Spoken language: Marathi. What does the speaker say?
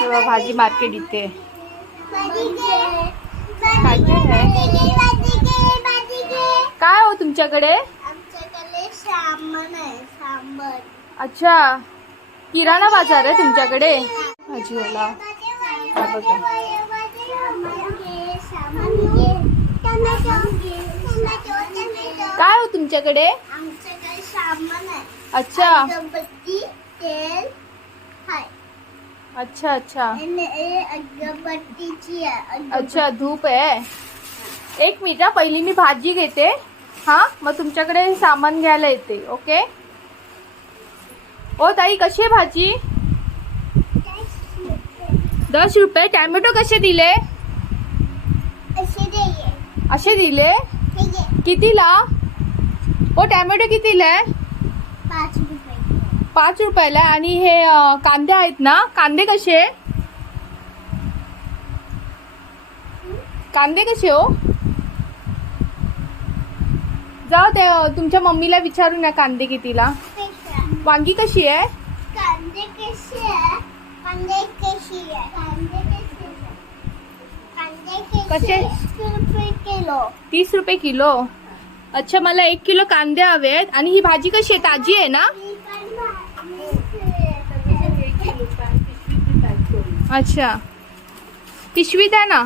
तेव्हा भाजी मार्केट इथे काय हो तुमच्याकडे? आमच्याकडे सामान आहे, सामान. अच्छा, किराणा बाजार आहे तुमच्याकडे? भाजीवाला हा बघा. काय हो तुमच्याकडे? आमच्याकडे सामान आहे. अच्छा अगरबत्ती, तेल हाय. अच्छा अच्छा अगरबत्तीची आहे. अच्छा, धूप आहे. एक मिनिट हा, पहिली मी भाजी घेते. हा, मग तुमच्याकडे सामान घ्यायला येते. ओके. ओ ताई, कशी आहे भाजी? 10 रुपये. टॅमॅटो कसे दिले? असे दिले? कितीला? ओ टॅमॅटो कितीला आहे? 5 रुपये. 5 रुपयाला. आणि हे कांदे आहेत ना, कांदे कसे? कांदे कसे हो? जाऊ ते तुमच्या मम्मीला विचारून या कांदे कितीला. वांगी कशी आहे? कांदे कसे आहे? कांदे कशी आहे? कसे? 30 रुपये किलो. 30 रुपये किलो. अच्छा, मला 1 किलो कांदे हवेत. आणि ही भाजी कशी आहे? ताजी आहे ना? अच्छा, पिशवी द्या ना.